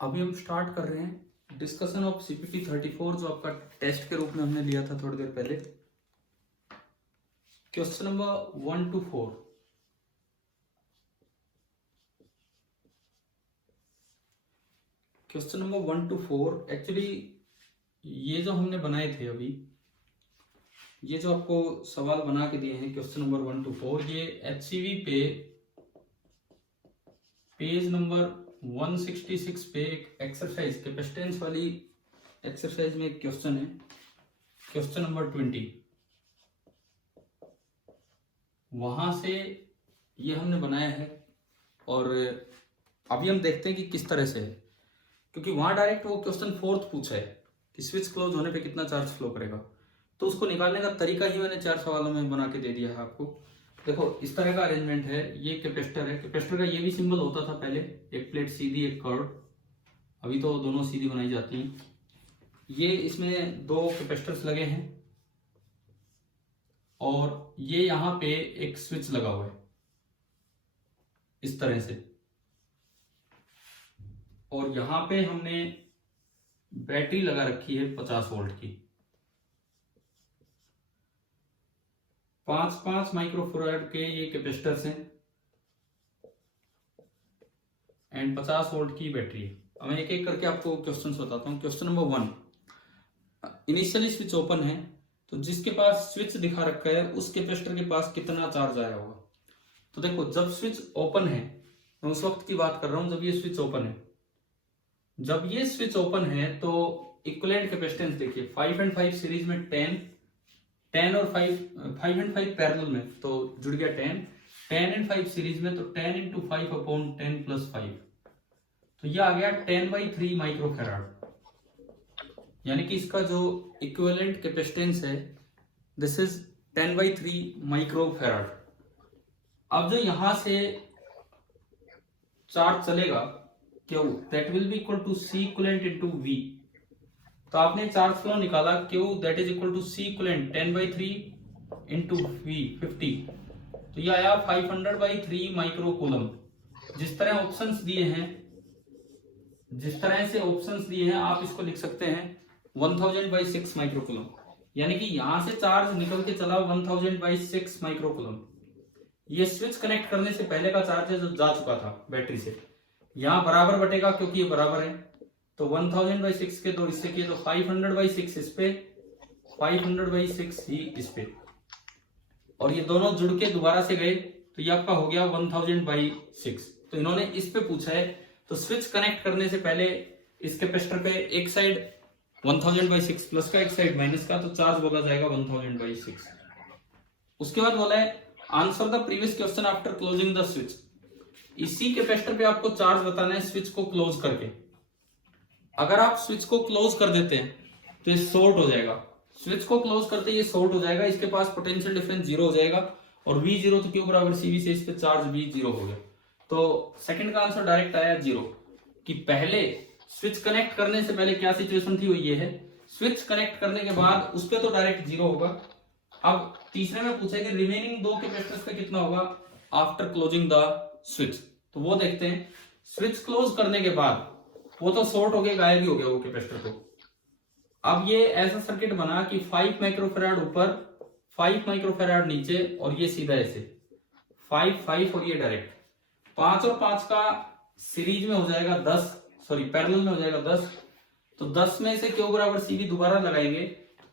अभी हम स्टार्ट कर रहे हैं डिस्कशन ऑफ सीपीटी 34 जो आपका टेस्ट के रूप में हमने लिया था थोड़ी देर पहले। Question number 1 to 4। Question number 1 to 4 actually ये जो हमने बनाए थे अभी, ये जो आपको सवाल बना के दिए हैं क्वेश्चन नंबर 1 to 4, ये HCV पे पेज नंबर 166 पे एक एक्सरसाइज कैपेसिटेंस वाली एक्सरसाइज में एक क्वेश्चन है, क्वेश्चन नंबर 20। वहां से ये हमने बनाया है और अभी हम देखते हैं कि किस तरह से है, क्योंकि वहां डायरेक्ट वो क्वेश्चन 4 पूछा है कि स्विच क्लोज होने पे कितना चार्ज फ्लो करेगा, तो उसको निकालने का तरीका ही मैंने 4 सवालों में बना के दे दिया है आपको। देखो इस तरह का अरेंजमेंट है, ये कैपेसिटर है, कैपेसिटर का ये भी सिंबल होता था पहले, एक प्लेट सीधी एक कर्व, अभी तो दोनों सीधी बनाई जाती हैं। ये इसमें 2 कैपेसिटर्स लगे हैं और ये यहाँ पे एक स्विच लगा हुआ है इस तरह से, और यहाँ पे हमने बैटरी लगा रखी है 50 वोल्ट की। 5 माइक्रोफैराड के ये कैपेसिटर्स हैं एंड 50 वोल्ट की बैटरी है। अब मैं एक एक करके आपको क्वेश्चन बताता हूँ। Question number 1, initially switch open है तो जिसके पास स्विच दिखा रखा है उस कैपेसिटर के पास कितना चार्ज आया होगा। तो देखो जब स्विच ओपन है, मैं उस वक्त की बात कर रहा हूं जब ये स्विच ओपन है। जब ये स्विच ओपन है तो इक्विवेलेंट कैपेसिटेंस देखिए, 5 and 5 सीरीज में 10 और 5 and 5 पैरेलल में तो जुड़ गया 10 and 5 सीरीज में तो 10 into 5 upon 10 plus 5, तो ये आ गया 10/3 माइक्रोफैराड, यानी कि इसका जो इक्विवेलेंट कैपेसिटेंस है दिस इज 10/3 माइक्रोफैराड। अब जो यहां से चार्ज चलेगा Q, that will be equal to C equivalent into V. तो आपने चार्ज फ्लो निकाला Q that is equal to C equivalent 10/3 into V 50, तो ये आया 500/3 माइक्रोकूलम। जिस तरह ऑप्शंस दिए हैं, जिस तरह से ऑप्शंस दिए हैं आप इसको लिख सकते हैं 1000/6 माइक्रोकूलम, यानी कि यहां से चार्ज निकल के चला 1000/6 माइक्रोकूलम। ये स्विच कनेक्ट करने से पहले का चार्ज है जो जा चुका था बैटरी से, यहां बराबर बटेगा क्योंकि ये बराबर है, तो 1000/6 के 2 हिस्से किए तो 500/6 इस पे, 500/6 ही इस पे, और ये दोनों जुड़ के दोबारा से गए तो ये आपका हो गया 1000/6। तो इन्होंने इस पे पूछा है, तो स्विच कनेक्ट करने से पहले इस कैपेसिटर पे एक साइड 1000/6 प्लस का, एक साइड माइनस का, तो चार्ज बोला जाएगा 1000/6। उसके बाद बोला है answer the previous question after closing the switch. इसी कैपेसिटर पे आपको चार्ज बताना है स्विच को क्लोज करके। अगर आप स्विच को क्लोज कर देते हैं तो ये शॉर्ट हो जाएगा, स्विच को क्लोज करते ये शॉर्ट हो जाएगा, इसके पास पोटेंशियल डिफरेंस 0 हो जाएगा और V0 तो Q बराबर CV से इस पे चार्ज भी 0 हो गया। तो सेकंड का आंसर डायरेक्ट आया 0, कि पहले स्विच कनेक्ट करने से पहले क्या सिचुएशन थी वो ये है, स्विच कनेक्ट करने के बाद उस पे तो डायरेक्ट 0 होगा। अब तीसरे में पूछा कि रिमेनिंग 2 कैपेसिटर्स पे कितना होगा आफ्टर क्लोजिंग द स्विच, तो वो देखते हैं। स्विच क्लोज करने के बाद वो तो शॉर्ट हो गया, गायब ही हो गया वो कैपेसिटर को। अब ये ऐसा सर्किट बना कि 5 माइक्रोफैराड ऊपर 5 माइक्रोफैराड नीचे और ये सीधा ऐसे 5 और ये डायरेक्ट 5 और 5 का सीरीज में हो जाएगा 10, सॉरी पैरेलल में हो जाएगा 10, तो 10 में से क्यू बराबर CV दोबारा लगाएंगे।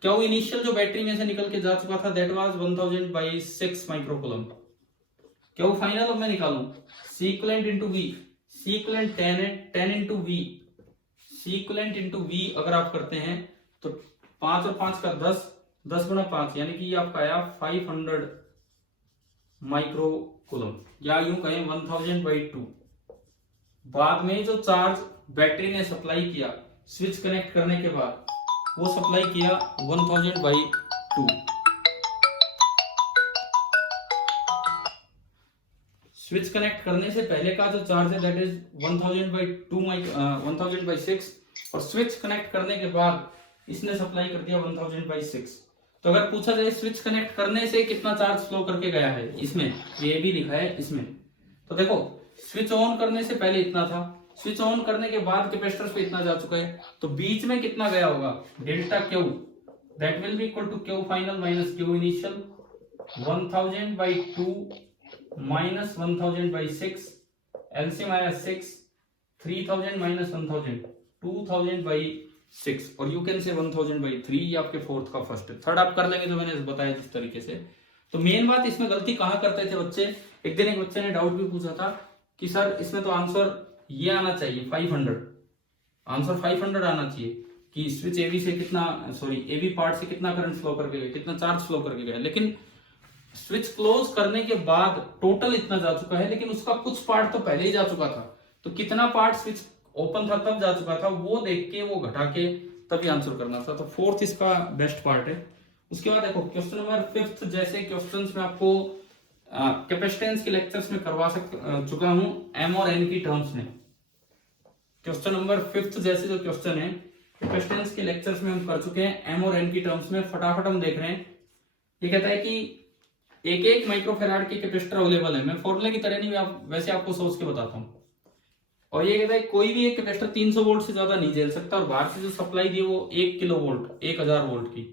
क्यू इनिशियल जो बैटरी में से निकल के जा चुका था that was 1000/6 microcoulomb. Q final अब मैं निकालूं C equivalent into V, C equivalent 10 है, 10 into V, C equivalent into V अगर आप करते हैं तो 5 और 5 का 10 गुना 5, यानी कि ये आपका आया 500 माइक्रोकूलम, या यूं कहें 1000/2। बाद में जो चार्ज बैटरी ने सप्लाई किया स्विच कनेक्ट करने के बाद, वो सप्लाई किया 1000/2। स्विच कनेक्ट करने से पहले का जो चार्ज है दैट इज 1000/6, और स्विच कनेक्ट करने के बाद इसने सप्लाई कर दिया 1000/6। तो अगर पूछा जाए स्विच कनेक्ट करने से कितना चार्ज फ्लो करके गया है, इसमें ये भी लिखा है इसमें, तो देखो स्विच ऑन करने से पहले इतना था, स्विच ऑन करने के बाद कैपेसिटर पे इतना जा चुका है, तो बीच में कितना गया होगा, delta Q, that will be equal to Q final minus Q initial, 1000 by 2 minus 1000 by 6, LCM आया 6, 3000 minus 1000, 2000 by 6, और यू कैन से 1000 by 3, ये आपके फोर्थ का फर्स्ट है। थर्ड आप कर लेंगे जो मैंने बताया जिस तरीके से। तो मेन बात इसमें गलती कहाँ करते थे बच्चे, एक दिन एक बच्चे ने डाउट भी पूछा था कि सर इसमें तो आंसर ये आना चाहिए 500, आंसर 500 आना चाहिए कि स्विच एबी से कितना, सॉरी एबी पार्ट से कितना करंट फ्लो करके गया, कितना चार्ज फ्लो करके गया, लेकिन स्विच क्लोज करने के बाद टोटल इतना जा चुका है, लेकिन उसका कुछ पार्ट तो पहले ही जा चुका था, तो कितना पार्ट स्विच ओपन था तब जा चुका था, वो देख के वो घटा के तभी आंसर करना था। तो फोर्थ इसका बेस्ट पार्ट है। उसके बाद देखो क्वेश्चन नंबर 5, जैसे क्वेश्चंस में आपको कैपेसिटेंस के लेक्चर्स में करवा चुका हूं एम और एन की टर्म्स में। क्वेश्चन नंबर 5 जैसे जो क्वेश्चन है कैपेसिटेंस के लेक्चर्स में हम कर चुके हैं एम और एन की टर्म्स में। फटाफट हम देख रहे हैं। ये कहता है कि एक एक माइक्रोफेराड की कैपेसिटर अवेलेबल है। मैं फॉर्मूले की तरह नहीं, वैसे आपको सोच के बताता हूँ। और ये कहता है कोई भी एक कैपेसिटर 300 वोल्ट से ज्यादा नहीं झेल सकता, और बाहर से जो सप्लाई दी है वो 1 किलो वोल्ट 1000 वोल्ट की,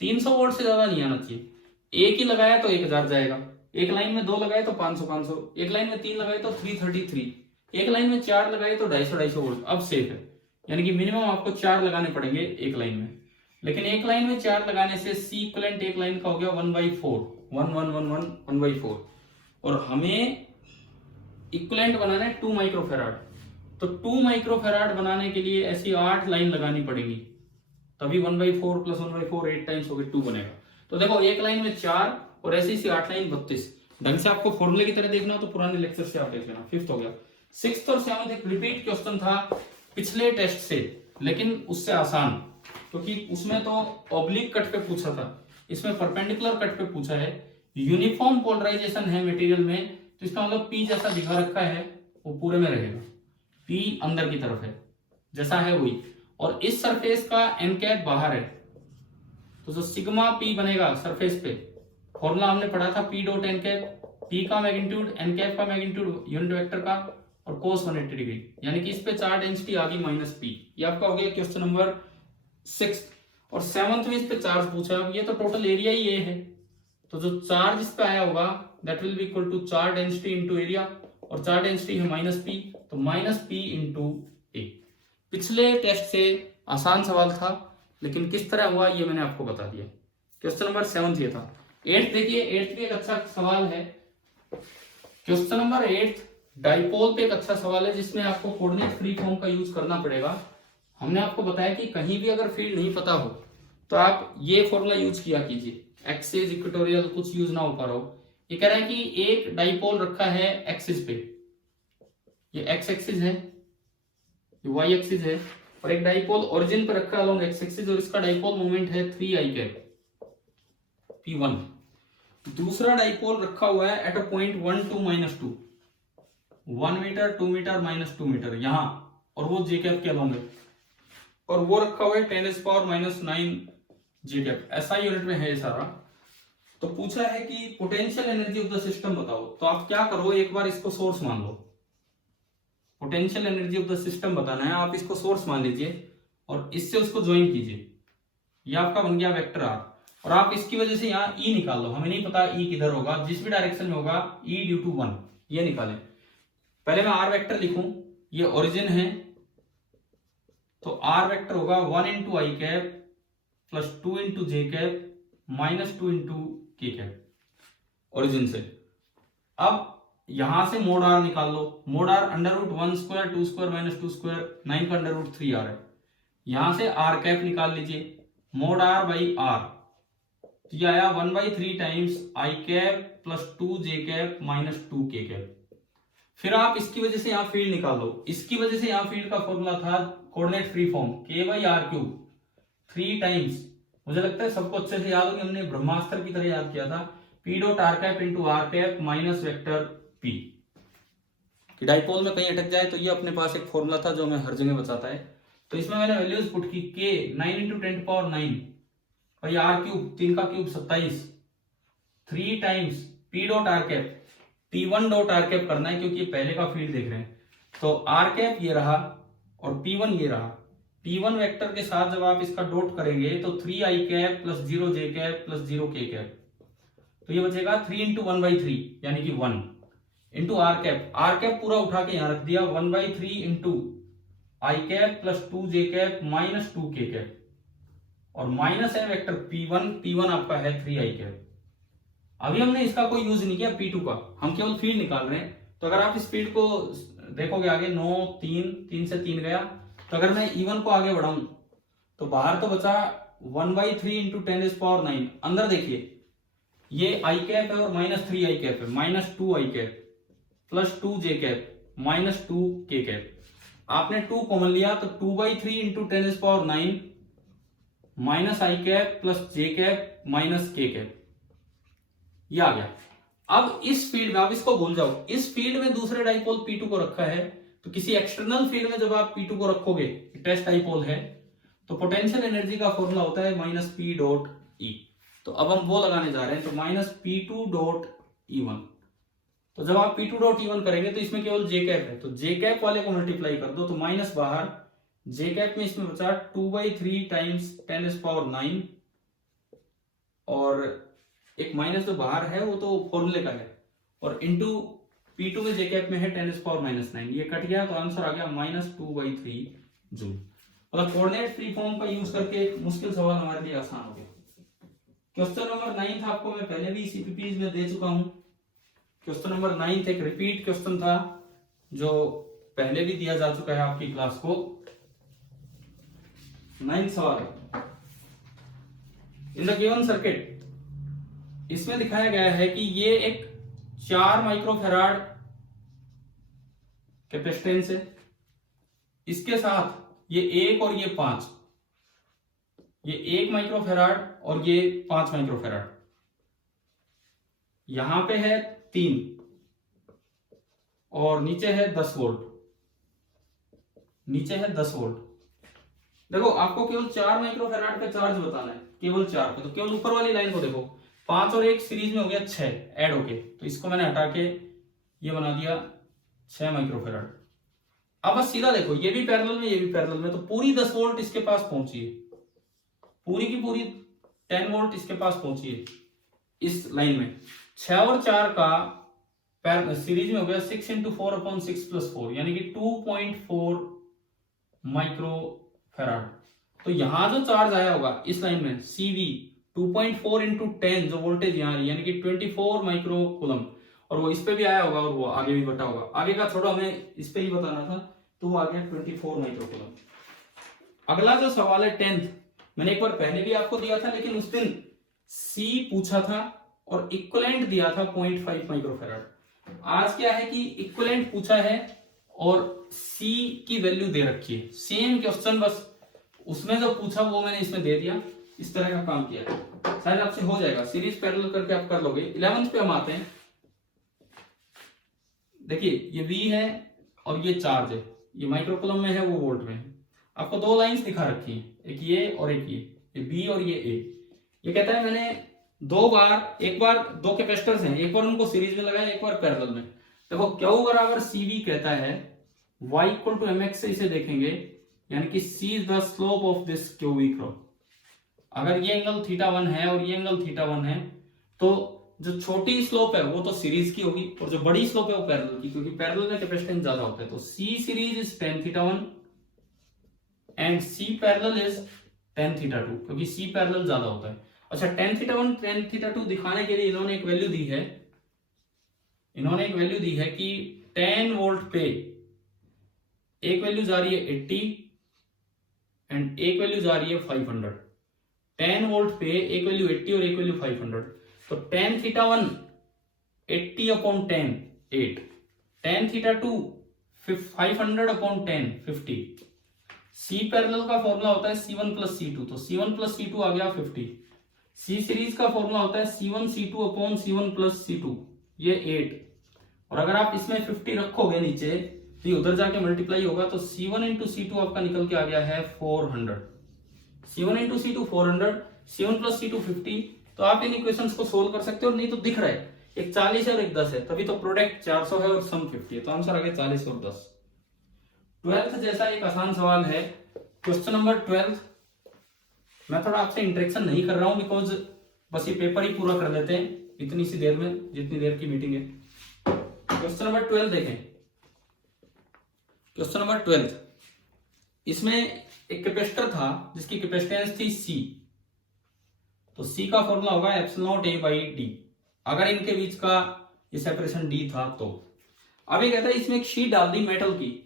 300 वोल्ट से ज्यादा नहीं आना चाहिए। एक ही लगाया तो 1000 जाएगा, एक लाइन में 2 लगाए तो 500, एक लाइन में 3 लगाए तो 333, एक लाइन में 4 लगाए तो 250 वोल्ट। अब सेफ है, यानी कि मिनिमम आपको 4 लगाने पड़ेंगे एक लाइन में। लेकिन एक लाइन में 4 लगाने से सी इक्विवेलेंट एक लाइन का हो गया 1/4, 1/4, और हमें इक्विवेलेंट बनाना है 2 माइक्रोफेराड। तो 2 माइक्रोफेराड बनाने के लिए ऐसी 8 लाइन लगानी पड़ेगी, तभी 1/4 + 1/4 8 टाइम्स हो गए 2 बनेगा। तो देखो एक लाइन में 4 और ऐसी सी 8 लाइन 32। ढंग से आपको फॉर्मूले की तरह देखना तो पुराने लेक्चर से आप देख लेना। 5th हो गया। 6th और 7th एक रिपीट क्वेश्चन था पिछले टेस्ट से, लेकिन उससे आसान, क्योंकि उसमें तो ऑब्लिक कट पे पूछा था, इसमें परपेंडिकुलर कट पे पूछा है। यूनिफॉर्म पोलराइजेशन है मटेरियल में, तो इसका मतलब P जैसा दिखा रखा है वो पूरे में रहेगा, P अंदर की तरफ है जैसा है वही, और इस सरफेस का n कैप बाहर है, तो जो सिग्मा P बनेगा सरफेस पे, फॉर्मूला हमने पढ़ा था P dot n cap, P का मैग्नीट्यूड n कैप का मैग्नीट्यूड यूनिट वेक्टर का, और cos 180 डिग्री, यानी कि इस पे चार्ज डेंसिटी आ गई -P। ये आपका हो गया क्वेश्चन नंबर 6। और 7th में इस पे चार्ज पूछा है। अब ये तो टोटल एरिया ही ये है, तो जो चार्ज इस पे आया होगा that will be equal to charge density into area, और चार्ज डेंसिटी है -P, तो -P इनटू A। पिछले टेस्ट से आसान सवाल था, लेकिन किस तरह हुआ ये मैंने आपको बता दिया। क्वेश्चन नंबर 7 ये था। 8 देखिए, 8 भी एक अच्छा सवाल है। क्वेश्चन नंबर 8 डाइपोल पे एक अच्छा सवाल है, जिसमें आपको कोऑर्डिनेट फ्री फॉर्म का यूज करना पड़ेगा। हमने आपको बताया कि कहीं भी अगर फील्ड नहीं पता हो तो आप ये फॉर्मूला यूज किया कीजिए, एक्सिस इक्वेटोरियल कुछ यूज ना हो पा रहा हो। ये कह रहा है कि एक डाइपोल रखा है एक्सिस पे, ये एक्स एक्सिस है, ये वाई एक्सिस है, और एक डाइपोल ओरिजिन पे रखा है अलोंग एक्स एक्सिस, और इसका डाइपोल मोमेंट है 3i कैप P1। दूसरा डाइपोल रखा हुआ है at a point 1 2 -2, 1 metre 2 metre -2 metre यहां, और वो जे कैप के अलोंग है, और वो रखा हुआ है 10⁻⁹ जे कैप। ऐसा यूनिट में है ये सारा। तो पूछा है कि potential energy of the system बताओ। तो आप क्या करो, एक बार इसको सोर्स मान लो। Potential energy of the system बताना है, आप इसको सोर्स मान लीजिए और इससे उसको ज्वाइन कीजिए। ये आपका बन गया वेक्टर आर, और आप इसकी वजह से यहाँ ई निकाल लो। हमें नहीं पता ई किधर होगा, जिस भी डायरेक्शन में होगा ई ड्यू टू 1 ये निकालें। पहले मैं आर वेक्टर लिखूं, ये ओरिजिन है, तो आर वेक्टर होगा 1 × i cap plus 2 × j cap -2 × k cap origin से। अब यहां से मोड आर निकाल लो। मोड आर √1² 2² -2² 9 का √3 आर है। यहां से आर कैप निकाल लीजिए, मोड आर बाई आर, तो ये आया 1/3 times i cap plus 2j cap -2 k cap. फिर आप इसकी वजह से यहाँ फील्ड निकाल लो। इसकी वजह से यहाँ फील्ड का फॉर्मूला था coordinate free form k/r³ 3 times, मुझे लगता है सबको अच्छे से याद होगी, हमने ब्रह्मास्त्र की तरह याद किया था, P dot r cap into r cap minus vector P। कि डाइपोल में कहीं अटक जाए तो ये अपने पास एक फॉर्मूला था जो हमें हर जगह बताता है। तो इसमें मैंने वैल्यूज पुट की, k 9 × 10⁻9 और ये r³ 3 का cube 27 3 times P dot r cap P1 dot r cap करना है, क्योंकि ये पहले का फील्ड देख रहे हैं, तो आर कैप ये रहा और P1 ये रहा। P1 वेक्टर के साथ जब आप इसका डॉट करेंगे तो 3i cap plus 0j cap plus 0k cap, तो ये बचेगा 3 इंटू 1/3 यानी कि 1 into R cap. R cap पूरा उठा के यहां रख दिया, 1/3 into I cap plus 2j cap minus 2k cap, और माइनस है वेक्टर P1 आपका है 3i कैप। अभी हमने इसका कोई यूज नहीं किया P2 का, हम केवल फील्ड निकाल रहे हैं। तो अगर आप इस फील्ड को देखोगे आगे 9 3 से 3 गया, तो अगर मैं E1 को आगे बढ़ाऊं तो बाहर तो बचा 1/3 इंटू 10⁹। अंदर देखिए ये आई कैप है और माइनस 3i कैप है, minus 2i cap plus 2j cap minus 2k cap. आपने 2 कॉमन लिया तो 2/3 into 10⁹ minus I cap plus j cap minus k cap, ये आ गया। अब इस फील्ड में आप इसको भूल जाओ, इस फील्ड में दूसरे डाइपोल P2 को रखा है, तो किसी एक्सटर्नल फील्ड में जब आप P2 को रखोगे, टेस्ट डाइपोल है, तो पोटेंशियल एनर्जी का फॉर्मूला होता है माइनस P डॉट E। तो अब हम वो लगाने जा रहे हैं, तो माइनस P2 डॉट E1। तो जब आप P2 डॉट E1 करेंगे तो इसमें केवल j कैप है, तो j कैप वाले को मल्टीप्लाई कर दो, तो माइनस बाहर, j कैप में इसमें बचा 2/3 टाइम्स 10⁹, और एक माइनस जो बाहर है वो तो फॉर्मूले का है, और इंटू P2 में j कैप में है 10⁻⁹, ये कट गया तो आंसर आ गया माइनस 2/3 जूल। मतलब कोऑर्डिनेट फ्री फॉर्म का यूज करके एक मुश्किल सवाल हमारे लिए आसान हो गया। क्वेश्चन नंबर 9 आपको मैं पहले भी CPPs में दे चुका हूं। क्वेश्चन नंबर 9 एक रिपीट क्वेश्चन था जो पहले भी दिया जा चुका है आपकी क्लास को। 9 सवाल इन द गिवन सर्किट, इसमें दिखाया गया है कि ये एक 4 माइक्रोफैराड कैपेसिटेंस है, इसके साथ ये 1 और ये 5, ये 1 माइक्रोफैराड और ये 5 माइक्रोफैराड, यहां पे है 3 और नीचे है 10 वोल्ट, नीचे है 10 वोल्ट। देखो आपको केवल 4 माइक्रोफैराड का चार्ज बताना है, केवल 4 पे, तो केवल ऊपर वाली लाइन को देखो, 5 और 1 सीरीज में हो गया 6 ऐड होके, तो इसको मैंने हटा के ये बना दिया 6 माइक्रोफैराड। अब बस सीधा देखो, ये भी पैरेलल में, ये भी पैरेलल में, तो पूरी 10 वोल्ट इसके पास पहुंची है, पूरी की पूरी 10 वोल्ट इसके पास पहुंची है इस लाइन में। 6 और 4 का सीरीज में हो गया 6 इंटू 4/6 + 4 यानी कि 2.4 माइक्रोफैराड। तो यहां जो चार्ज आया होगा इस लाइन में CV 2.4 इंटू 10 जो वोल्टेज यहाँ यानी कि 24 माइक्रो कूलम, और वो इस पे भी आया होगा और वो आगे भी बटा होगा। आगे का छोड़ो, हमें इस पे ही बताना था, तो वो आ गया 24 माइक्रो कूलम। अगला जो सवाल है 10th, मैंने एक बार पहले भी आपको दिया था, लेकिन उस दिन C पूछा था और इक्विवेलेंट दिया था 0.5 माइक्रोफैराड। आज क्या है कि इक्विवेलेंट पूछा है और C की वैल्यू दे रखी है, सेम क्वेश्चन, बस उसमें जो पूछा वो मैंने इसमें दे दिया। इस तरह का काम किया, शायद आपसे हो जाएगा, सीरीज पैरेलल करके आप कर लोगे। 11th पे हम आते हैं। देखिए ये V है और ये चार्ज है, ये माइक्रोकूलम में है, वो वोल्ट में है। आपको 2 लाइंस दिखा रखी है, एक ये और एक ये B और ये A। ये कहता है मैंने एक बार 2 कैपेसिटर्स हैं, एक बार उनको सीरीज में लगाया, एक बार पैरेलल में। देखो Q बराबर CV कहता है, Y = mx से इसे देखेंगे, यानी कि C is the slope of this QV curve. अगर ये एंगल θ1 है और ये एंगल θ1 है, तो जो छोटी स्लोप है वो तो सीरीज की होगी और जो बड़ी स्लोप है वो पैरेलल की, क्योंकि पैरेलल में कैपेसिटेंस ज्यादा होता है। तो C series is tan θ1 and C parallel is tan θ2, क्योंकि C पैरेलल ज्यादा होता है। अच्छा, tan θ1 tan θ2 दिखाने के लिए इन्होंने एक वैल्यू दी है, कि 10 वोल्ट पे एक वैल्यू जा रही है 80 एंड एक वैल्यू जा रही है 500। 10 वोल्ट पे एक वैल्यू 80 और एक वैल्यू 500, तो tan θ1 80/10 8, tan θ2 500/10 50। C पैरेलल का फॉर्मूला होता है C1 + C2, तो C1 + C2 आ गया 50। C सीरीज का फॉर्मूला होता है C1 C2/C1 + C2, ये 8। और अगर आप इसमें 50 रखोगे नीचे, तो ये उधर जाके मल्टीप्लाई होगा, तो C1 × C2 आपका निकल के आ गया है 400। C1 × C2 400, C1 + C2 50। तो आप इन इक्वेशंस को सोल्व कर सकते हो, नहीं तो दिख रहा है एक 40 है और एक 10 है, तभी तो प्रोडक्ट 400 है और सम 50 है, तो आंसर आ गया 40 और 10। 12th जैसा एक आसान सवाल है, क्वेश्चन नंबर 12। मैं थोड़ा आपसे इंटरेक्शन नहीं कर रहा हूं बिकॉज बस ये पेपर ही पूरा कर लेते हैं इतनी सी देर में, जितनी देर की मीटिंग है। क्वेश्चन नंबर 12 देखें। क्वेश्चन नंबर 12, इसमें एक कैपेसिटर था जिसकी कैपेसिटेंस थी C। तो C का फॉर्मूला होगा एप्सिलॉन A बाई D, अगर इनके बीच का ये सेपरेशन D था तो। अब ये कहता है इसमें एक शीट डाल दी मेटल की,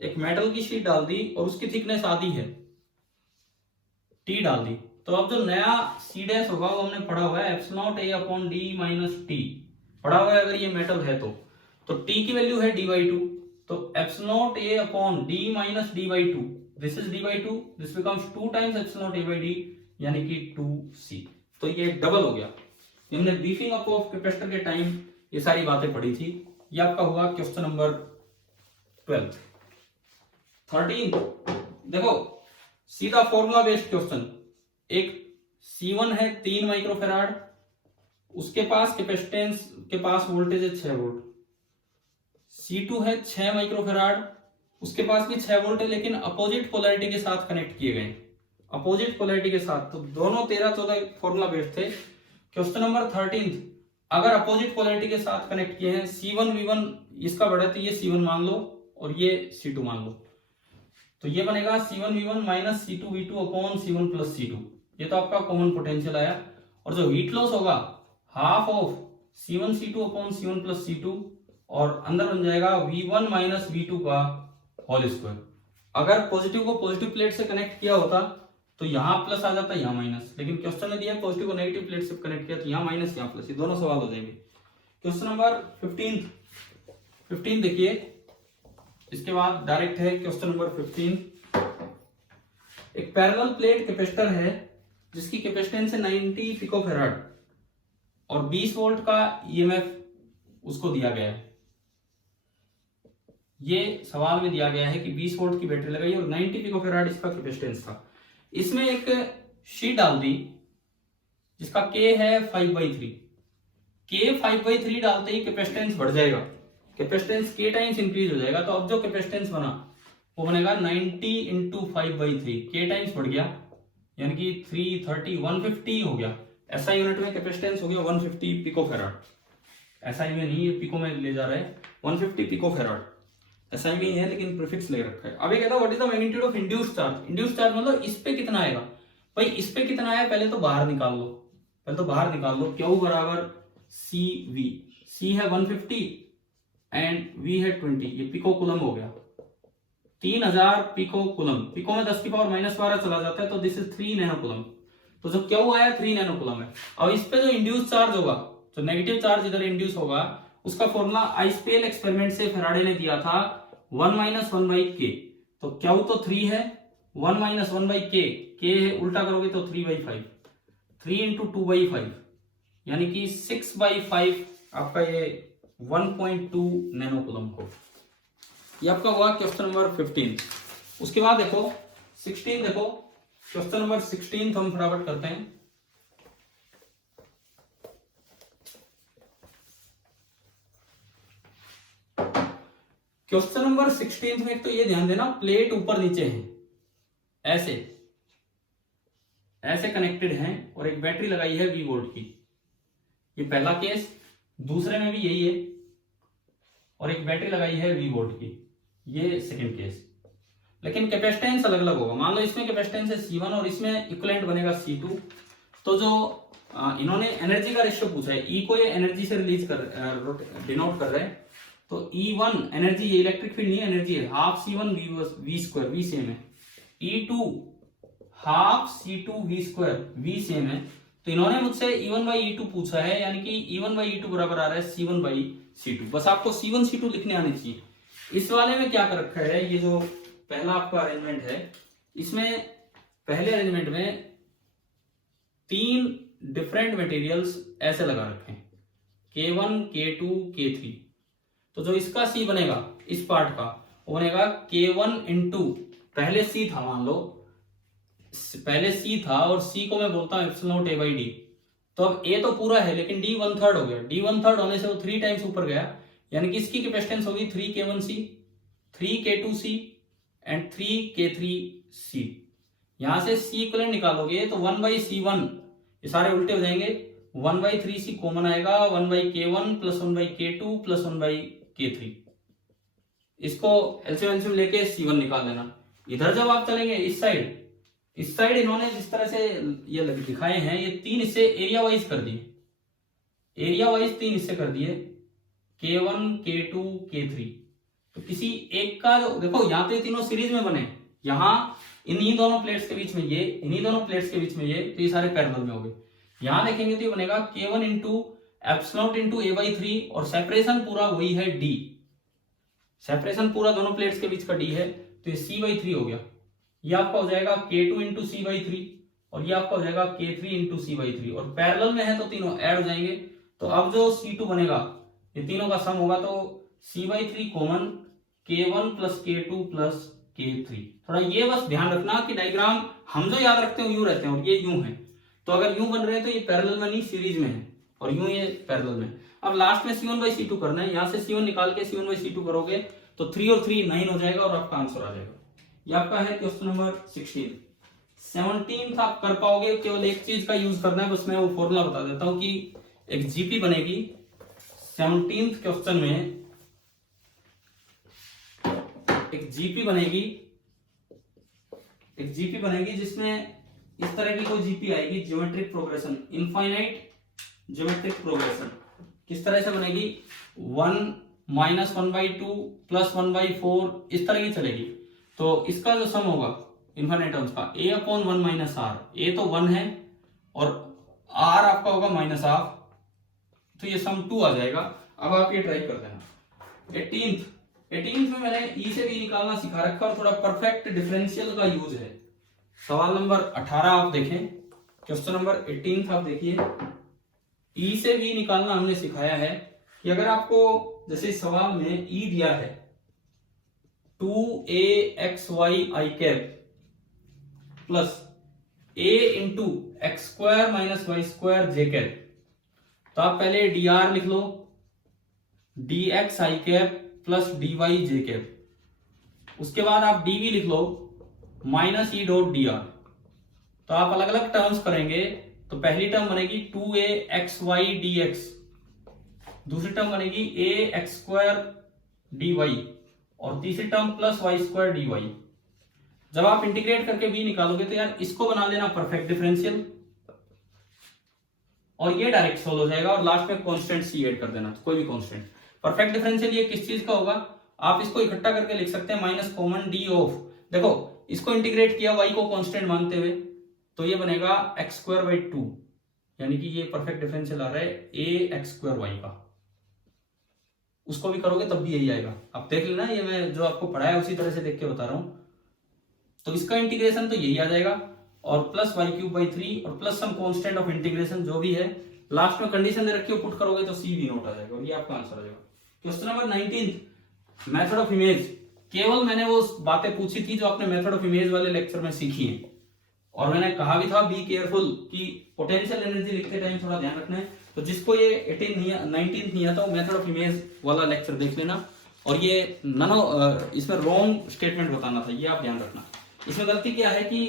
एक मेटल की शीट डाल दी और उसकी थिकनेस आधी है, T डाल दी। तो अब जो नया C डैश होगा वो हमने पढ़ा हुआ है epsilon A upon D minus T, पढ़ा हुआ है अगर ये मेटल है तो T की वैल्यू है D/2, तो epsilon A upon D minus D/2, this is D/2, this becomes 2 times epsilon A by D, यानी कि 2C। तो ये डबल हो गया। हमने बीफिंग अप ऑफ कैपेसिटर के टाइम ये सारी बातें पढ़ी थी। ये आपका हुआ क्वेश्चन नंबर 12। 13 देखो, सीधा फॉर्मूला बेस्ड क्वेश्चन। एक C1 है 3 माइक्रोफेराड, उसके पास कैपेसिटेंस के पास वोल्टेज है 6 वोल्ट। C2 है 6 माइक्रोफेराड, उसके पास भी 6 वोल्ट है लेकिन अपोजिट पोलैरिटी के साथ कनेक्ट किए गए, अपोजिट पोलैरिटी के साथ। तो दोनों 13-14 फॉर्मूला बेस्ड थे। क्वेश्चन नंबर 13, अगर अपोजिट पोलैरिटी के साथ कनेक्ट किए हैं, C1 V1 इसका बड़ा तो ये C1 मान लो और ये C2 मान लो, तो ये बनेगा C1 V1 minus C2 V2 upon C1 plus C2। ये तो आपका कॉमन पोटेंशियल आया। और जो हीट लॉस होगा half of C1 C2 upon C1 plus C2, और अंदर बन जाएगा V1 माइनस V2 का होल स्क्वायर। अगर पॉजिटिव को पॉजिटिव प्लेट से कनेक्ट किया होता तो यहाँ प्लस आ जाता, यहाँ माइनस, लेकिन क्वेश्चन में दिया पॉजिटिव को नेगेटिव प्लेट से कनेक्ट किया तो यहाँ माइनस यहाँ प्लस, ये दोनों सवाल हो जाएंगे। क्वेश्चन नंबर 15 देखिए, इसके बाद डायरेक्ट है क्वेश्चन नंबर 15। एक पैरेलल प्लेट कैपेसिटर है जिसकी कैपेसिटेंस है 90 पिकोफैराड और 20 वोल्ट का ईएमएफ उसको दिया गया है। ये सवाल में दिया गया है कि 20 वोल्ट की बैटरी लगाई और 90 पिकोफैराड इसका कैपेसिटेंस था। इसमें एक शीट डाल दी जिसका K है 5/3। K 5/3 डालते ही कैपेसिटेंस बढ़ जाएगा, कैपेसिटेंस K टाइम्स इंक्रीज हो जाएगा। तो अब जो कैपेसिटेंस बना वो बनेगा 90 इंटू 5/3, K टाइम्स बढ़ गया यानी कि 330 150 हो गया। SI यूनिट में कैपेसिटेंस हो गया 150 पिकोफैराड। SI में नहीं, ये पिको में ले जा रहा है, 150 पिकोफैराड। SI में ही है लेकिन प्रीफिक्स ले रखा है। अब ये कहता है what is the magnitude of induced charge. Induced charge मतलब इस पे कितना आएगा। भाई इस पे कितना आया पहले तो बाहर निकाल लो, Q बराबर CV। C है 150 एंड V है 20, ये पिको कुलम हो गया, 3000 पिको कुलम। पिको में 10 की पावर -12 चला जाता है तो दिस इज 3 नैनो कुलम। तो जो Q आया 3 नैनो कुलम है। अब इस पे जो इंड्यूस चार्ज होगा, जो नेगेटिव चार्ज इधर इंड्यूस होगा, उसका फॉर्मूला आइसपेल एक्सपेरिमेंट से फेराडे ने दिया था 1 - 1/k। तो Q तो 3 है, 1 - 1/k, K है उल्टा करोगे तो 3/5, 3 इंटू 2/5 यानी कि 6/5 आपका ये 1.2 नैनो कूलम को। ये आपका हुआ क्वेश्चन नंबर 15। उसके बाद देखो 16 देखो, क्वेश्चन नंबर 16 हम फटाफट करते हैं। क्वेश्चन नंबर 16 में एक तो ये ध्यान देना, प्लेट ऊपर नीचे है, ऐसे कनेक्टेड हैं और एक बैटरी लगाई है 20 वोल्ट की। ये पहला केस। दूसरे में भी यही है और एक बैटरी लगाई है 20 वोल्ट की, ये सेकंड केस। लेकिन कैपेसिटेंस अलग अलग होगा। मान लो इसमें कैपेसिटेंस है C1 और इसमें इक्विवेलेंट बनेगा C2। तो जो इन्होंने एनर्जी का रेशियो पूछा है, E को ये एनर्जी से रिलीज कर डिनोट कर रहे हैं, तो E1 एनर्जी, ये इलेक्ट्रिक फील्ड नहीं एनर्जी है, half C1 V square, V same है। E2 half C2 V square, V same है। तो इन्होंने मुझसे E1/E2 पूछा है, यानी कि E1/E2 बराबर आ रहा है C1/C2। बस आपको C1 C2 लिखने आने चाहिए। इस वाले में क्या कर रखा है, ये जो पहला आपका अरेंजमेंट है, इसमें पहले अरेंजमेंट में 3 डिफरेंट मटेरियल्स ऐसे लगा रखे हैं, K1 K2 K3। तो जो इसका C बनेगा इस पार्ट का, वो बनेगा K1 इंटू, पहले C था, मान लो पहले C था और C को मैं बोलता हूं एप्सिलॉन A बाई D। तो अब A तो पूरा है लेकिन D 1/3 हो गया। D 1/3 होने से वो 3 टाइम्स ऊपर गया, यानी कि इसकी कैपेसिटेंस होगी 3K1C, 3K2C एंड 3k3c। यहां से C इक्विवेलेंट निकालोगे तो 1/C1, ये सारे उल्टे हो जाएंगे, 1/3C कॉमन आएगा, 1/K1 plus 1/K2 plus 1/K3। इसको एलसीएम लेके C1 निकाल लेना। इधर जब आप चलेंगे इस साइड इन्होंने जिस तरह से ये दिखाए हैं, ये 3 हिस्से एरिया वाइज कर दिए, एरिया वाइज 3 हिस्से कर दिए, K1 K2 K3। तो किसी एक का जो देखो यहाँ तो ये तीनों सीरीज में बने, यहाँ इन्हीं दोनों प्लेट्स के बीच में ये, इन्हीं दोनों प्लेट्स के बीच में ये, तो ये सारे पैरेलल में हो गए। यहां देखेंगे तो ये बनेगा K1 into epsilon into A/3 और सेपरेशन पूरा वही है D, सेपरेशन पूरा दोनों प्लेट्स के बीच का D है, तो ये C/3 हो गया। ये आपका हो जाएगा K2 इंटू C/3 और ये आपका हो जाएगा K3 इंटू C/3 और पैरेलल में है तो तीनों ऐड हो जाएंगे। तो अब जो C2 बनेगा ये तीनों का सम होगा, तो C/3 common K1 plus K2 plus K3। थोड़ा ये बस ध्यान रखना कि डायग्राम हम जो याद रखते हैं यूं रहते हैं और ये यूं है, तो अगर यूं बन रहे हैं तो ये पैरेलल में नहीं सीरीज में है, और यूं ये पैरेलल में। अब लास्ट में C1/C2 करना है, यहां से C1 निकाल के C1/C2 करोगे तो 3 और 3 9 हो जाएगा और आपका आंसर आ जाएगा। ये आपका है क्वेश्चन नंबर 16। 17 आप कर पाओगे, केवल एक चीज का यूज करना है, बस मैं वो फॉर्मूला बता देता हूं कि एक जीपी बनेगी 17th क्वेश्चन में, एक जीपी बनेगी जिसमें इस तरह की कोई जीपी आएगी, geometric progression, infinite geometric progression. किस तरह से बनेगी, 1 माइनस 1/2 प्लस 1/4 इस तरह की चलेगी। तो इसका जो सम होगा इनफाइनाइट टर्म्स का, A/1 माइनस आर, A तो 1 है और R आपका होगा माइनस हाफ, तो ये सम 2 आ जाएगा। अब आप ये ट्राई कर देना। 18th में मैंने E से भी निकालना सिखा रखा और थोड़ा परफेक्ट डिफरेंशियल का यूज है। सवाल नंबर 18 आप देखें, क्वेश्चन नंबर 18 आप देखिए, E से भी निकालना हमने सिखाया है कि अगर आपको जैसे इस सवाल में E दिया है 2AXY cap plus A into x square minus y square j cap, तो आप पहले dr लिख लो, dx i cap plus dy j cap, उसके बाद आप dv लिख लो माइनस ई डॉट dr। तो आप अलग अलग टर्म्स करेंगे, तो पहली टर्म बनेगी 2AXY dx, दूसरी टर्म बनेगी ax स्क्वायर dy और तीसरी term plus y square dy। जब आप इंटीग्रेट करके v निकालोगे तो यार इसको बना लेना परफेक्ट डिफरेंशियल और ये डायरेक्ट सोल्व हो जाएगा, और लास्ट में कांस्टेंट c ऐड कर देना, कोई भी कांस्टेंट। परफेक्ट डिफरेंशियल ये किस चीज का होगा, आप इसको इकट्ठा करके लिख सकते हैं माइनस कॉमन d ऑफ, देखो इसको इंटीग्रेट किया y को कांस्टेंट मानते हुए, तो ये बनेगा एक्स स्क्वायर बाई 2, यानी कि ये परफेक्ट डिफरेंशियल आ रहा है ax स्क्वायर y का। उसको भी करोगे तब भी यही आएगा, आप देख लेना, ये मैं जो आपको पढ़ाया उसी तरह से देख के बता रहा हूं। तो इसका इंटीग्रेशन तो यही आ जाएगा और प्लस y³ और plus some constant of integration जो भी है, लास्ट में कंडीशन दे रखी हो, पुट करोगे तो CV0 आ जाएगा और ये आपका आंसर आ जाएगा। Question number 19 method of image. केवल मैंने वो बातें पूछी थी जो आपने मेथड ऑफ इमेज वाले लेक्चर में सीखी है, और मैंने कहा भी था बी केयरफुल कि पोटेंशियल एनर्जी लिखते टाइम थोड़ा ध्यान रखना है। तो जिसको ये 19th नहीं आता वो मेथड ऑफ इमेज वाला लेक्चर देख लेना, और ये इसमें रॉन्ग स्टेटमेंट बताना था, ये आप ध्यान रखना। इसमें गलती क्या है कि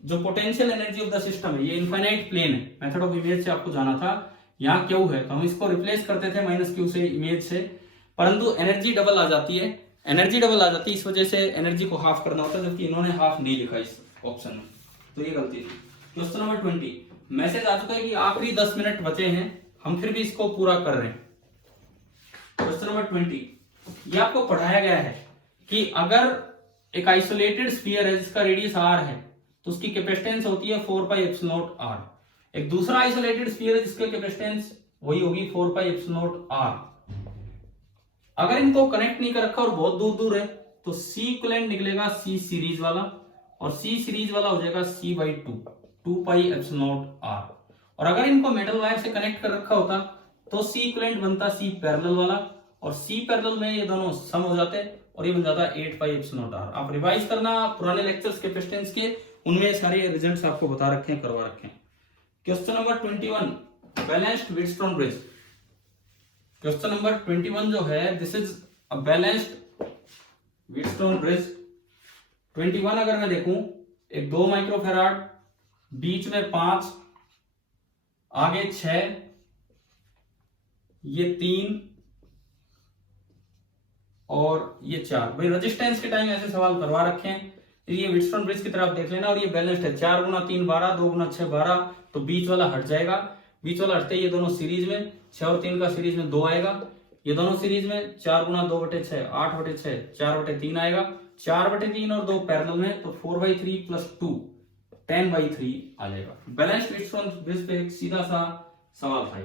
जो potential energy of the system है ये इनफाइनाइट प्लेन है, मेथड ऑफ इमेज से आपको जाना था, यहाँ क्यू है तो हम इसको रिप्लेस करते थे माइनस क्यू से, इमेज से, परंतु एनर्जी डबल आ जाती है, इस वजह से एनर्जी को हाफ करना होता है, जबकि इन्होंने हाफ नहीं लिखा इस ऑप्शन में, तो ये गलती थी। क्वेश्चन नंबर 20 मैसेज आ चुका है कि आखिरी 10 मिनट बचे हैं, हम फिर भी इसको पूरा कर रहे हैं। क्वेश्चन नंबर 20 ये आपको पढ़ाया गया है कि अगर एक आइसोलेटेड स्फीयर है जिसका रेडियस r है तो उसकी कैपेसिटेंस होती है 4πε0r। एक दूसरा आइसोलेटेड स्फीयर है जिसकी कैपेसिटेंस वही होगी 4πε0r। अगर इनको कनेक्ट नहीं कर रखा और बहुत दूर दूर है तो C इक्विवेलेंट निकलेगा C सीरीज वाला, और C सीरीज वाला हो जाएगा C/2 2πε0r। और अगर इनको मेटल वायर से कनेक्ट कर रखा होता तो C इक्विवेलेंट बनता C पैरेलल वाला, और C पैरेलल में ये दोनों सम हो जाते और ये बन जाता है 8πε0r। आप रिवाइज करना पुराने लेक्चर्स कैपेसिटेंस के, उनमें सारे रिजल्ट्स आपको बता रखे हैं, करवा रखे हैं। Question number 21 balanced Wheatstone bridge. Question number 21 जो है this is a balanced Wheatstone bridge 21 अगर मैं देखूं, एक 2 माइक्रोफेराड, बीच में 5, आगे 6, ये 3 और ये 4। भाई रेजिस्टेंस के टाइम ऐसे सवाल करवा रखे हैं, ये व्हीटस्टोन ब्रिज की तरफ देख लेना। और ये बैलेंस्ड है, 4 गुना 3 12, 2 गुना 6 12, तो बीच वाला हट जाएगा। बीच वाला हटते ये दोनों सीरीज में, 6 और 3 का सीरीज में 2 आएगा। ये दोनों सीरीज में 4 गुना 2/6 8/6 4/3 आएगा। 4/3 और 2 पैरेलल में, तो 4/3 प्लस 2 10/3 आ जाएगा। बैलेंस्ड व्हीटस्टोन ब्रिज पे एक सीधा सा सवाल था।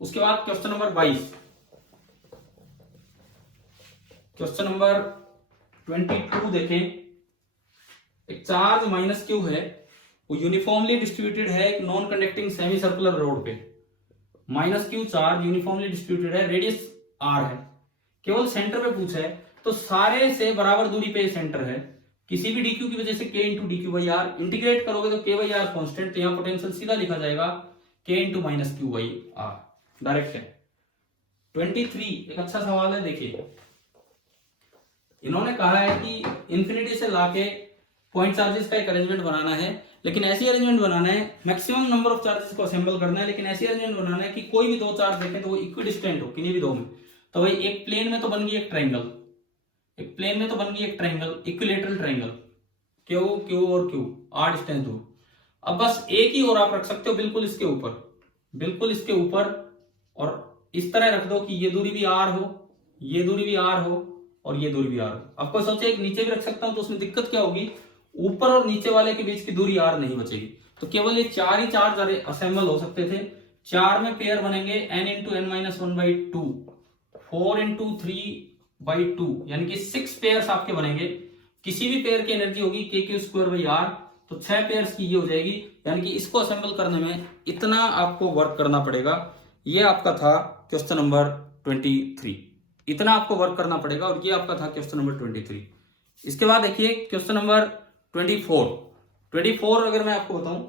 उसके बाद क्वेश्चन नंबर 22, क्वेश्चन नंबर 22 देखें। एक चार्ज माइनस क्यू है, वो यूनिफॉर्मली डिस्ट्रीब्यूटेड है एक non conducting semi circular rod पे। Minus Q charge uniformly distributed है, रेडियस आर है, केवल सेंटर पे पूछा है, तो सारे से बराबर दूरी पे सेंटर है। किसी भी डीक्यू की वजह से k into d q by r, integrate करोगे तो k बाई आर कॉन्स्टेंट, तो यहाँ पोटेंशियल सीधा लिखा जाएगा k into minus q by r, direct है। 23 एक अच्छा सवाल है, देखिए इन्होंने कहा है कि इंफिनिटी से लाके पॉइंट चार्जेस का एक अरेंजमेंट बनाना है, लेकिन ऐसी अरेंजमेंट बनाना है, मैक्सिमम नंबर ऑफ चार्जेस को असेंबल करना है, लेकिन ऐसी अरेंजमेंट बनाना है कि कोई भी 2 चार्ज देखें तो वो इक्विडिस्टेंट हो, किन्हीं भी 2 में। तो भाई एक प्लेन में तो बन गई एक ट्राइंगल, एक प्लेन में तो बन गई एक triangle, equilateral triangle, Q Q और क्यू, आर डिस्टेंस दूर। अब बस एक ही और आप रख सकते हो बिल्कुल इसके ऊपर, बिल्कुल इसके ऊपर, और इस तरह रख दो कि ये दूरी भी आर हो, ये दूरी भी आर हो, और ये दूरी भी आर हो। आपको सोचे एक नीचे भी रख सकता हूं, तो उसमें दिक्कत क्या होगी, ऊपर और नीचे वाले के बीच की दूरी आर नहीं बचेगी। तो केवल ये 4 ही चार्ज असेंबल हो सकते थे। 4 में पेयर बनेंगे n into n minus 1/2, 4 into 3/2, यानी कि 6 पेयर्स आपके बनेंगे। किसी भी पेयर की एनर्जी होगी k² r, तो 6 पेयर्स की ये हो जाएगी, यानी कि इसको असेंबल करने में इतना आपको वर्क करना पड़ेगा। ये आपका था क्वेश्चन नंबर 23, इतना आपको वर्क करना पड़ेगा, और ये आपका था क्वेश्चन नंबर 23। इसके बाद देखिए क्वेश्चन नंबर 24 अगर मैं आपको बताऊं,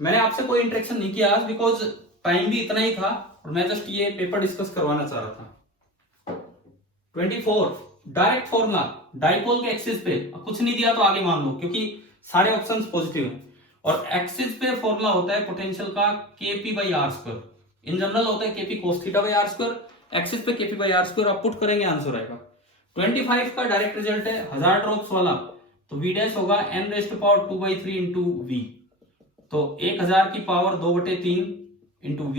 मैंने आपसे कोई इंटरेक्शन नहीं किया आज, बिकॉज टाइम भी इतना ही था और मैं जस्ट ये पेपर डिस्कस करवाना चाह रहा था। 24 डायरेक्ट फॉर्मूला, डाइपोल के एक्सिस पे कुछ नहीं दिया तो आगे मान लो, क्योंकि सारे ऑप्शंस पॉजिटिव हैं। और एक्सिस पे फॉर्मूला होता है पोटेंशियल का kp/r², इन जनरल होता है kp cos θ/r², एक्सिस पे kp/r², आप पुट करेंगे आंसर आएगा। 25 का डायरेक्ट रिजल्ट है 1000 ड्रॉप्स वाला, तो v डैश होगा n⁻²/3 इंटू v, तो 1000 की पावर 2/3 इंटू v,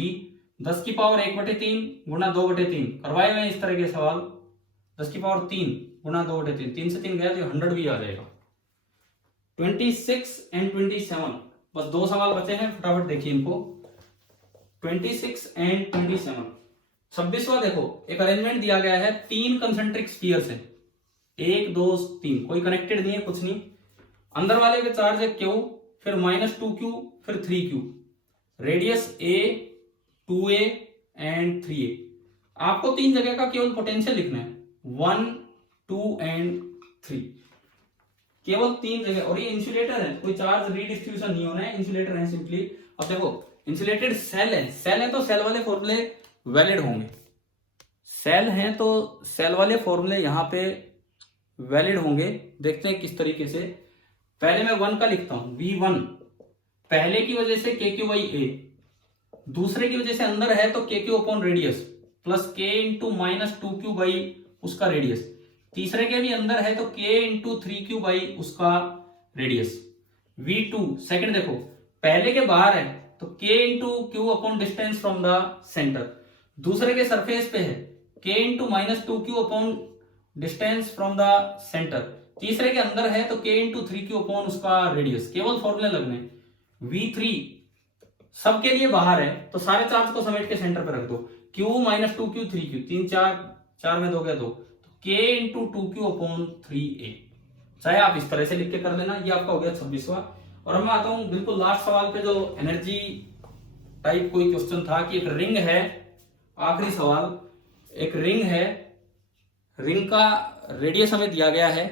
10 की पावर 1/3 गुना 2/3, करवाए हुए इस तरह के सवाल। 10 की पावर 3 गुना 2/3, 3 से 3 गया तो 100 भी आ जाएगा। 26 एंड 27, बस 2 सवाल बचे हैं, फटाफट देखिए इनको। 26 एंड 27, 26वां देखो, एक अरेंजमेंट दिया गया है 3 कंसेंट्रिक स्फीयर से, 1 2 3, कोई कनेक्टेड नहीं है, कुछ नहीं। अंदर वाले के चार्ज है Q, फिर -2Q, फिर 3Q, radius A, 2A and 3A। आपको 3 जगह का केवल पोटेंशियल लिखना है, 1 2 एंड 3, केवल 3 जगह। और ये इंसुलेटर है, कोई चार्ज रीडिस्ट्रीब्यूशन नहीं होना है, इंसुलेटर है सिंपली। अब देखो इंसुलेटेड सेल है तो सेल वाले फॉर्मूले वैलिड होंगे, सेल हैं तो सेल वाले फॉर्मूले यहां पे वैलिड होंगे। देखते हैं किस तरीके से। पहले मैं 1 का लिखता हूं, V1 पहले की वजह से kq/a, दूसरे की वजह से अंदर है तो kq upon radius plus k into -2q by उसका रेडियस, तीसरे के भी अंदर है तो k इंटू 3q बाई उसका रेडियस। V2 सेकंड देखो, पहले के बाहर है तो k into Q upon distance from the centre, दूसरे के सरफेस पे है k into -2q upon distance from the centre, तीसरे के अंदर है तो k इंटू 3q अपॉन उसका रेडियस। केवल फॉर्मूले लगने। V3 सबके लिए बाहर है तो सारे चार्ज को समेट के सेंटर पे रख दो, q -2q 3q, 3 4 में 2 गया 2, तो k into 2q upon 3a। चाहे आप इस तरह से लिख के कर लेना। ये आपका हो गया 26वां। और अब मैं आता हूं बिल्कुल लास्ट सवाल पे, जो एनर्जी टाइप कोई क्वेश्चन था कि एक रिंग है, आखिरी सवाल, एक रिंग है, रिंग का रेडियस हमें दिया गया है,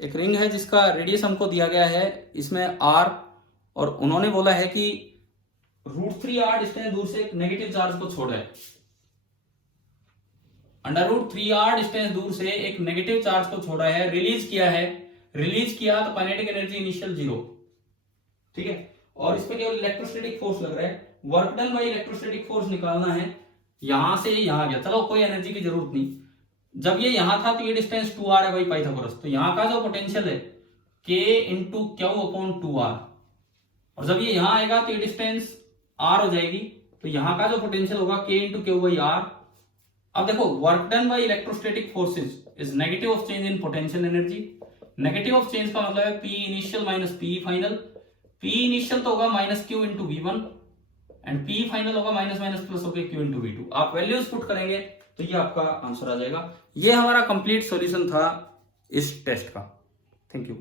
एक रिंग है जिसका रेडियस हमको दिया गया है, इसमें r, और उन्होंने बोला है कि √3r डिस्टेंस दूर से एक नेगेटिव चार्ज को छोड़ा है, √3r डिस्टेंस दूर से एक नेगेटिव चार्ज को छोड़ा है, रिलीज किया है। रिलीज किया तो काइनेटिक एनर्जी इनिशियल 0, ठीक है। और इस पे केवल इलेक्ट्रोस्टैटिक फोर्स लग रहा है, work done by electrostatic force निकालना है। यहां से यहां गया, चलो कोई एनर्जी की जरूरत नहीं। जब ये यहां था तो ये डिस्टेंस 2r है भाई पाइथागोरस, तो यहां का जो पोटेंशियल है k into Q upon 2r, और जब ये यहां आएगा तो ये डिस्टेंस r हो जाएगी, तो यहां का जो पोटेंशियल होगा k into q by r. अब देखो work done by electrostatic forces is negative of change in potential energy. Negative of change का मतलब है P initial minus P final. P initial तो होगा minus q into V1 and P final होगा minus minus plus होकर Q into V2। आप values put करेंगे तो ये आपका आंसर आ जाएगा। ये हमारा कंप्लीट सॉल्यूशन था इस टेस्ट का। Thank you.